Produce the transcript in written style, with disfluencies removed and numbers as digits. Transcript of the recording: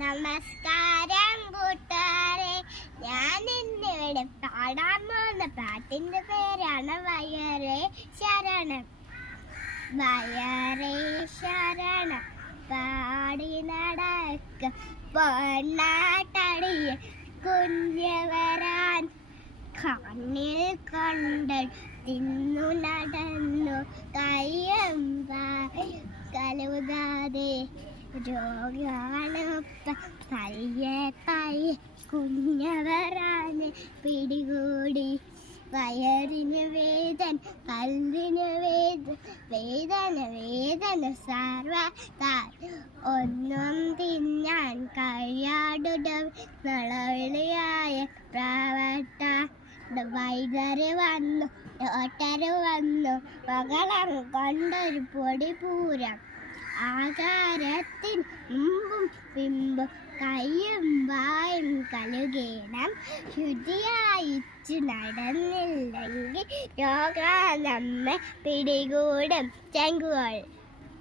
നമസ്കാരം കൂട്ടുകാരെ, ഞാൻ ഇന്നിവിടെ പാടാൻ പോകുന്ന പാട്ടിന്റെ പേരാണ് വയറേ ശരണം. വയറേ ശരണം പാടി നടക്ക പൊന്നാട്ടടിയ കുഞ്ഞ് വരാൻ കണ്ണിൽ കണ്ട് തിന്നു നടന്നു കയ്യം കലുതാതെ രോഗാണുപ്പ പയ്യെ പയ്യെ കുഞ്ഞവരാന് പിടികൂടി. വയറിന് വേദന, കല്ലിന് വേദന വേദന സർവ ഒന്നും തിന്നാൻ കഴിയാടുട നളവിളിയായ പ്രാവട്ട. വൈദ്യര് വന്നു, ഡോക്ടര് വന്നു, മകളം കൊണ്ടൊരു പൊടിപൂരം. ആകാരത്തിന് മുമ്പും പിമ്പും കയ്യും വായും കഴുകണം. ശുചിയായിച്ചു നടന്നില്ലെങ്കിൽ രോഗം നമ്മെ പിടികൂടും. ചെങ്കുകൾ